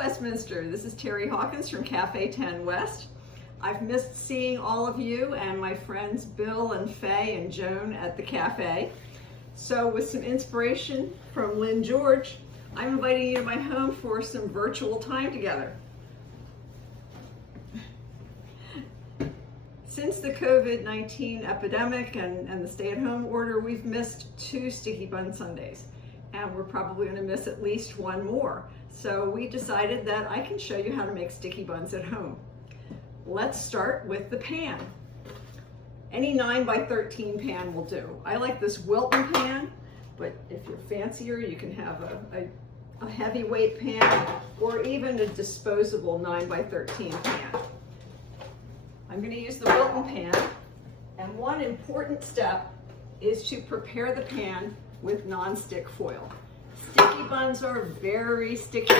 Westminster. This is Terry Hawkins from Cafe 10 West. I've missed seeing all of you and my friends Bill and Faye and Joan at the cafe. So with some inspiration from Lynn George, I'm inviting you to my home for some virtual time together. Since the COVID-19 epidemic and the stay-at-home order, we've missed 2 Sticky Bun Sundays, and we're probably going to miss at least 1 more. So we decided that I can show you how to make sticky buns at home. Let's start with the pan. Any 9 by 13 pan will do. I like this Wilton pan, but if you're fancier, you can have a heavyweight pan or even a disposable 9 by 13 pan. I'm going to use the Wilton pan, and one important step is to prepare the pan with non-stick foil. Sticky buns are very sticky,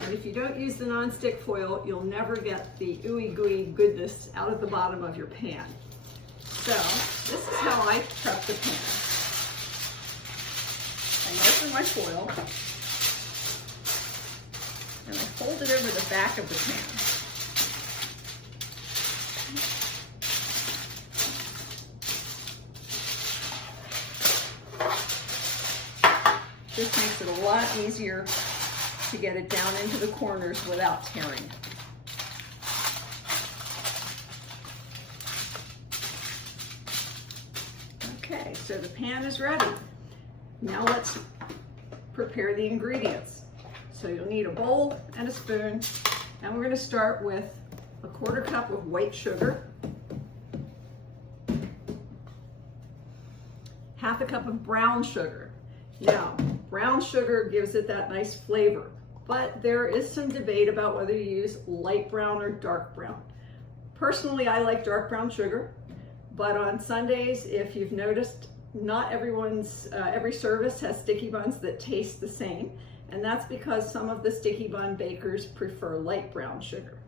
and if you don't use the non-stick foil, you'll never get the ooey gooey goodness out of the bottom of your pan. So this is how I prep the pan. I open my foil, and I fold it over the back of the pan. This makes it a lot easier to get it down into the corners without tearing. Okay, so the pan is ready. Now let's prepare the ingredients. So you'll need a bowl and a spoon, and we're going to start with a 1/4 cup of white sugar, 1/2 cup of brown sugar. Now, brown sugar gives it that nice flavor, but there is some debate about whether you use light brown or dark brown. Personally, I like dark brown sugar, but on Sundays, if you've noticed, not every service has sticky buns that taste the same, and that's because some of the sticky bun bakers prefer light brown sugar.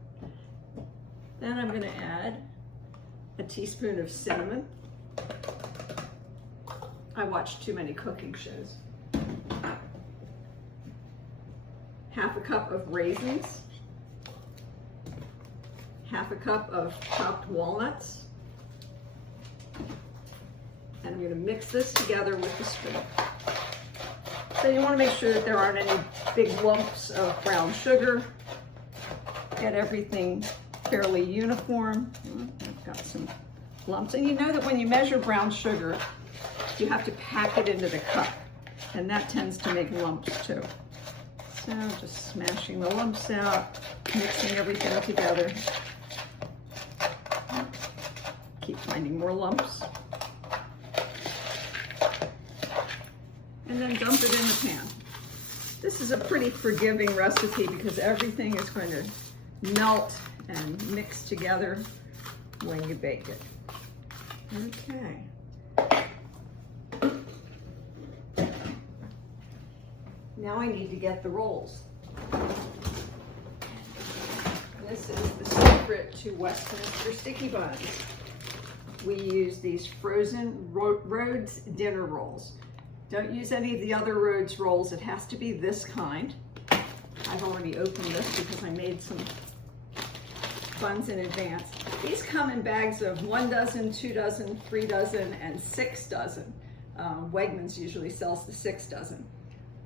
Then I'm going to add a teaspoon of cinnamon. I watch too many cooking shows. 1/2 cup of raisins, 1/2 cup of chopped walnuts, and I'm going to mix this together with the spoon. So you want to make sure that there aren't any big lumps of brown sugar. Get everything fairly uniform. I've got some lumps, and you know that when you measure brown sugar, you have to pack it into the cup, and that tends to make lumps too. So just smashing the lumps out, mixing everything together. Keep finding more lumps. And then dump it in the pan. This is a pretty forgiving recipe because everything is going to melt and mix together when you bake it. Okay. Now I need to get the rolls. This is the secret to Westminster sticky buns. We use these frozen Rhodes dinner rolls. Don't use any of the other Rhodes rolls. It has to be this kind. I've already opened this because I made some buns in advance. These come in bags of 1 dozen, 2 dozen, 3 dozen, and 6 dozen. Wegmans usually sells the 6 dozen.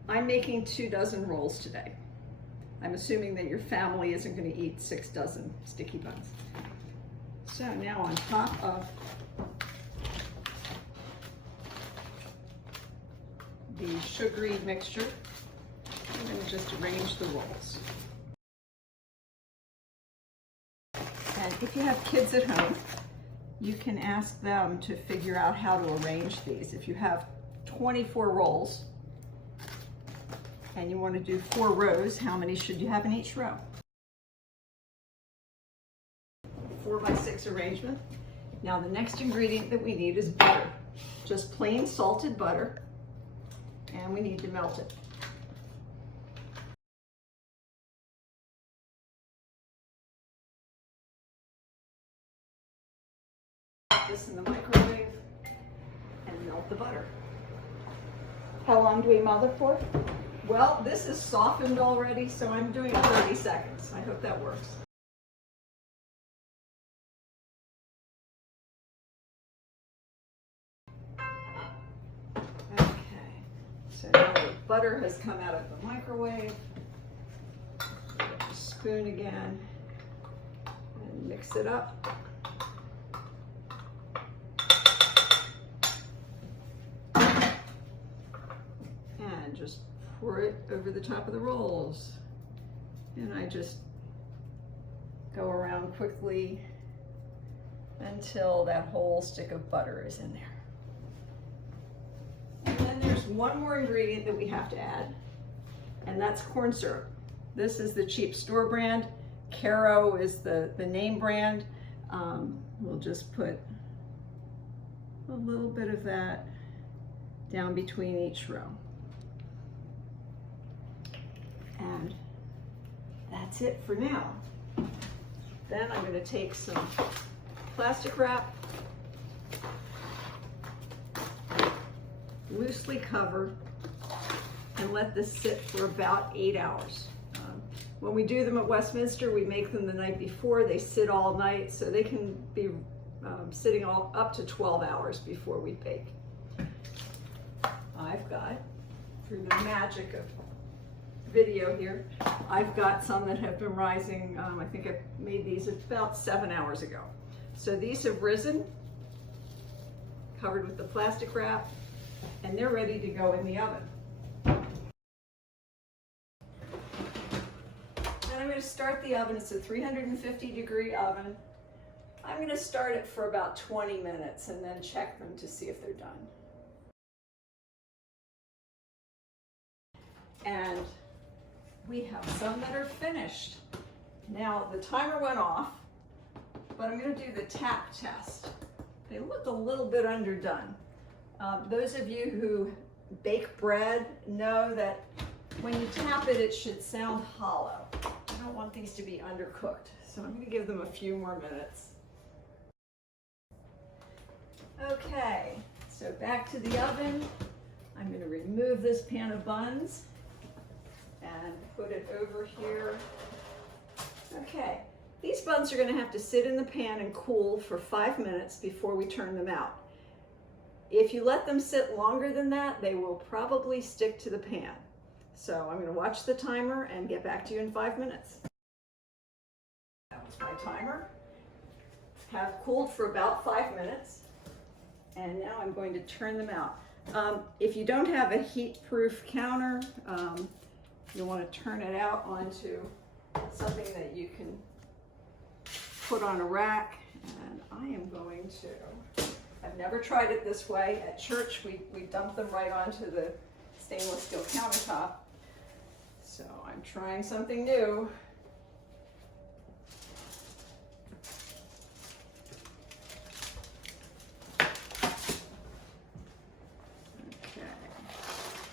I'm making 2 dozen rolls today. I'm assuming that your family isn't going to eat 6 dozen sticky buns. So now on top of the sugary mixture, I'm going to just arrange the rolls. And if you have kids at home, you can ask them to figure out how to arrange these. If you have 24 rolls, and you want to do 4 rows, how many should you have in each row? 4 by 6 arrangement. Now the next ingredient that we need is butter. Just plain salted butter, and we need to melt it. Put this in the microwave and melt the butter. How long do we melt it for? Well, this is softened already, so I'm doing 30 seconds. I hope that works. Okay, so now the butter has come out of the microwave. Get the spoon again and mix it up. And just pour it over the top of the rolls. And I just go around quickly until that whole stick of butter is in there. And then there's one more ingredient that we have to add, and that's corn syrup. This is the cheap store brand. Caro is the name brand. We'll just put a little bit of that down between each row. And that's it for now. Then I'm going to take some plastic wrap, loosely cover, and let this sit for about 8 hours. When we do them at Westminster, we make them the night before. They sit all night, so they can be sitting all up to 12 hours before we bake. I've got, through the magic of video here, I've got some that have been rising. I think I made these about 7 hours ago. So these have risen, covered with the plastic wrap, and they're ready to go in the oven. Then I'm going to start the oven. It's a 350-degree oven. I'm going to start it for about 20 minutes and then check them to see if they're done. And we have some that are finished. Now the timer went off, but I'm going to do the tap test. They look a little bit underdone. Those of you who bake bread know that when you tap it, it should sound hollow. I don't want these to be undercooked, so I'm going to give them a few more minutes. Okay, so back to the oven. I'm going to remove this pan of buns and put it over here. Okay, these buns are going to have to sit in the pan and cool for 5 minutes before we turn them out. If you let them sit longer than that, they will probably stick to the pan. So I'm going to watch the timer and get back to you in 5 minutes. That was my timer. Have cooled for about 5 minutes. And now I'm going to turn them out. If you don't have a heat-proof counter, you'll want to turn it out onto something that you can put on a rack. And I am going to, I've never tried it this way. At church, we dump them right onto the stainless steel countertop. So I'm trying something new.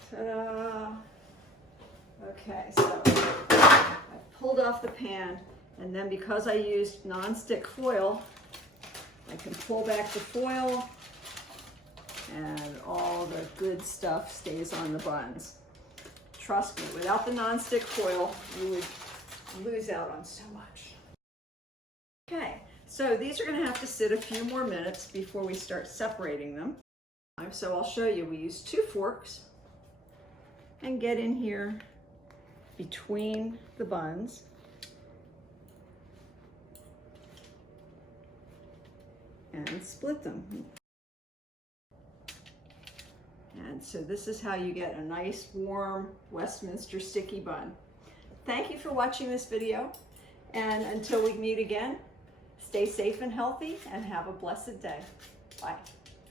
Ta-da! Okay, so I pulled off the pan, and then because I used non-stick foil, I can pull back the foil and all the good stuff stays on the buns. Trust me, without the non-stick foil, you would lose out on so much. Okay, so these are going to have to sit a few more minutes before we start separating them. So I'll show you. We use 2 forks and get in here between the buns. And split them. And so this is how you get a nice warm Westminster sticky bun. Thank you for watching this video, and until we meet again, stay safe and healthy and have a blessed day. Bye.